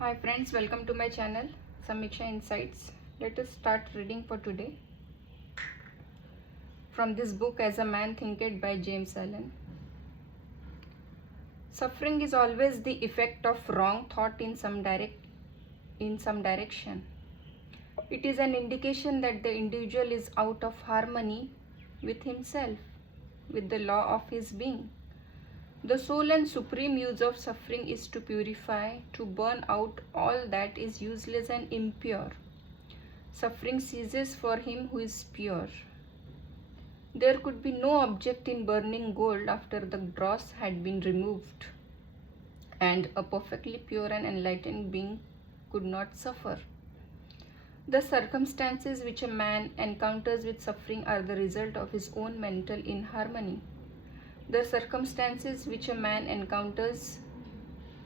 Hi friends, welcome to my channel Samiksha Insights. Let us start reading for today from this book As a Man Thinketh by James Allan. Suffering is always the effect of wrong thought in some direction. It is an indication that the individual is out of harmony with himself, with the law of his being. The sole and supreme use of suffering is to purify, to burn out all that is useless and impure. Suffering ceases for him who is pure. There could be no object in burning gold after the dross had been removed, and a perfectly pure and enlightened being could not suffer. The circumstances which a man encounters with suffering are the result of his own mental inharmony. The circumstances which a man encounters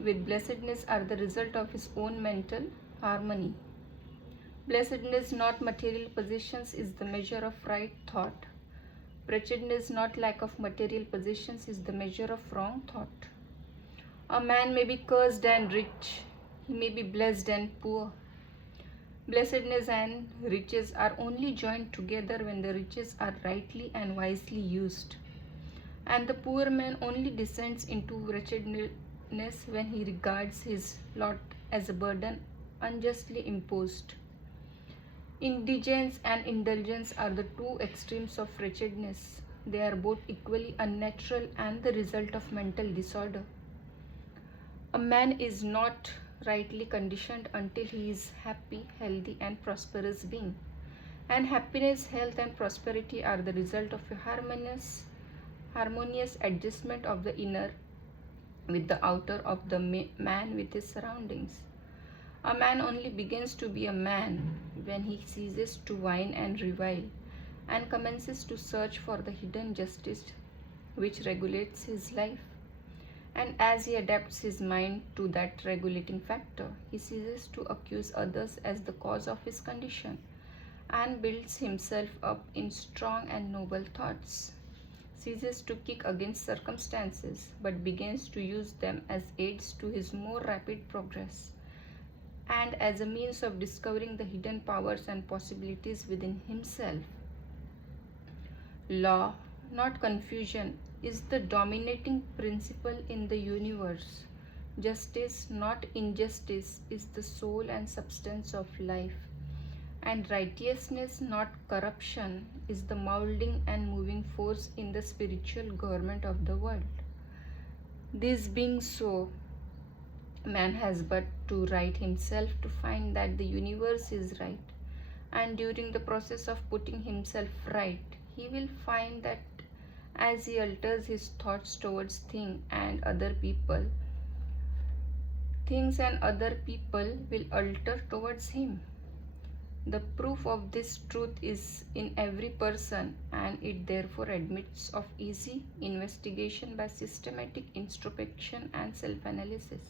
with blessedness are the result of his own mental harmony. Blessedness, not material possessions, is the measure of right thought. Wretchedness, not lack of material possessions, is the measure of wrong thought. A man may be cursed and rich, he may be blessed and poor. Blessedness and riches are only joined together when the riches are rightly and wisely used. And the poor man only descends into wretchedness when he regards his lot as a burden unjustly imposed. Indigence and indulgence are the two extremes of wretchedness. They are both equally unnatural and the result of mental disorder. A man is not rightly conditioned until he is happy, healthy, and prosperous being. And happiness, health, and prosperity are the result of a harmonious adjustment of the inner with the outer, of the man with his surroundings. A man only begins to be a man when he ceases to whine and revile and commences to search for the hidden justice which regulates his life. And as he adapts his mind to that regulating factor, he ceases to accuse others as the cause of his condition and builds himself up in strong and noble thoughts. Ceases to kick against circumstances, but begins to use them as aids to his more rapid progress and as a means of discovering the hidden powers and possibilities within himself. Law, not confusion, is the dominating principle in the universe. Justice, not injustice, is the soul and substance of life. And righteousness, not corruption, is the moulding and moving force in the spiritual government of the world. This being so, man has but to right himself to find that the universe is right. And during the process of putting himself right, he will find that as he alters his thoughts towards things and other people will alter towards him. The proof of this truth is in every person, and it therefore admits of easy investigation by systematic introspection and self-analysis.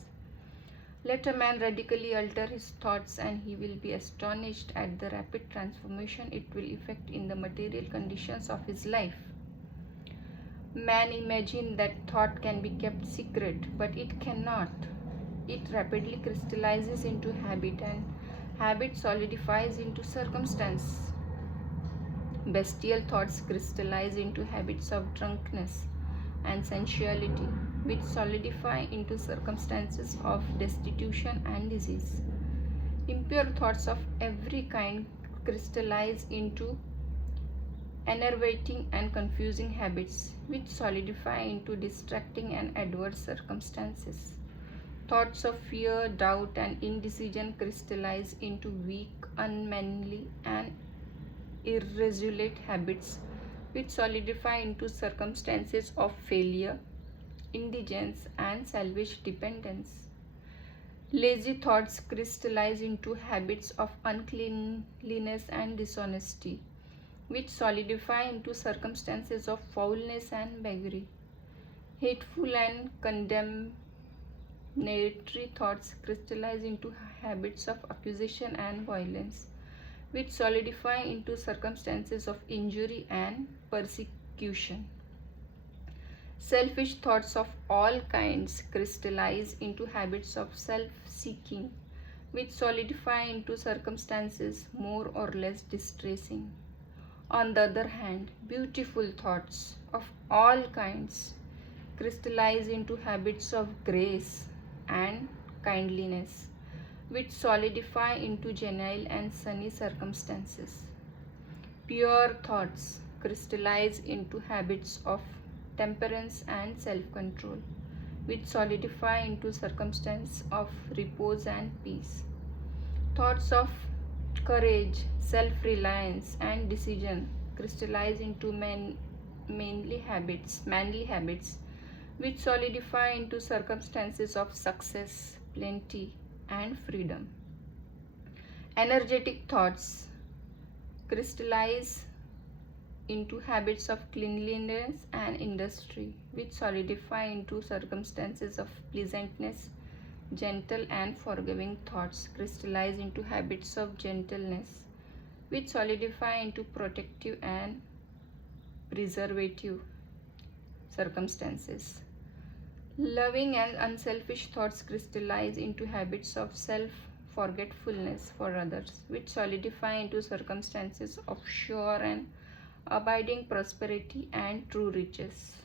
Let a man radically alter his thoughts, and he will be astonished at the rapid transformation it will effect in the material conditions of his life. Man imagines that thought can be kept secret, but it cannot. It rapidly crystallizes into habit, and habit solidifies into circumstance. Bestial thoughts crystallize into habits of drunkenness and sensuality, which solidify into circumstances of destitution and disease. Impure thoughts of every kind crystallize into enervating and confusing habits, which solidify into distracting and adverse circumstances. Thoughts of fear, doubt, and indecision crystallize into weak, unmanly, and irresolute habits, which solidify into circumstances of failure, indigence, and selfish dependence. Lazy thoughts crystallize into habits of uncleanliness and dishonesty, which solidify into circumstances of foulness and beggary. Hateful and condemnatory thoughts crystallize into habits of accusation and violence, which solidify into circumstances of injury and persecution. Selfish thoughts of all kinds crystallize into habits of self-seeking, which solidify into circumstances more or less distressing. On the other hand, beautiful thoughts of all kinds crystallize into habits of grace and kindliness, which solidify into genial and sunny circumstances. Pure thoughts crystallize into habits of temperance and self control, which solidify into circumstances of repose and peace. Thoughts of courage, self reliance, and decision crystallize into manly habits, which solidify into circumstances of success, plenty, and freedom. Energetic thoughts crystallize into habits of cleanliness and industry, which solidify into circumstances of pleasantness. Gentle and forgiving thoughts crystallize into habits of gentleness, which solidify into protective and preservative circumstances. Loving and unselfish thoughts crystallize into habits of self-forgetfulness for others, which solidify into circumstances of sure and abiding prosperity and true riches.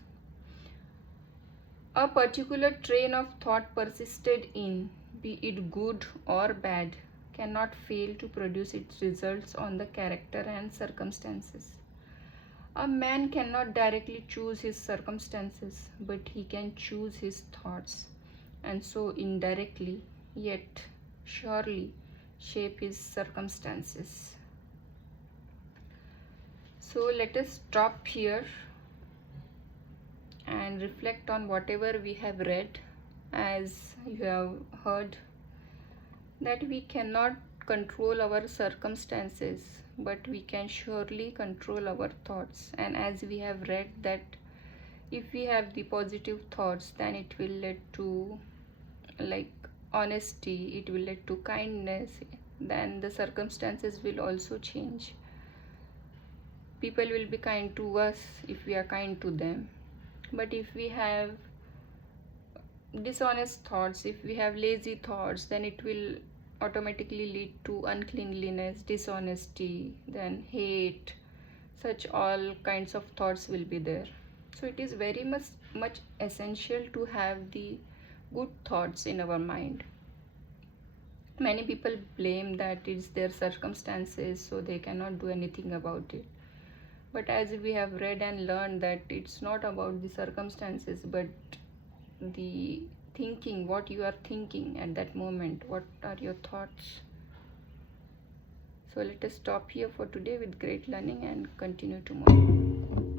A particular train of thought persisted in, be it good or bad, cannot fail to produce its results on the character and circumstances. A man cannot directly choose his circumstances, but he can choose his thoughts, and so indirectly, yet surely, shape his circumstances. So let us stop here and reflect on whatever we have read. As you have heard, that we cannot control our circumstances, but we can surely control our thoughts. And as we have read, that if we have the positive thoughts, then it will lead to honesty, it will lead to kindness, then the circumstances will also change. People will be kind to us if we are kind to them. But if we have dishonest thoughts, if we have lazy thoughts, then it will automatically lead to uncleanliness, dishonesty, then hate. Such all kinds of thoughts will be there. So it is very much essential to have the good thoughts in our mind. Many people blame that it's their circumstances, so they cannot do anything about it. But as we have read and learned, that it's not about the circumstances, but the thinking, what you are thinking at that moment, what are your thoughts. So let us stop here for today with great learning and continue tomorrow.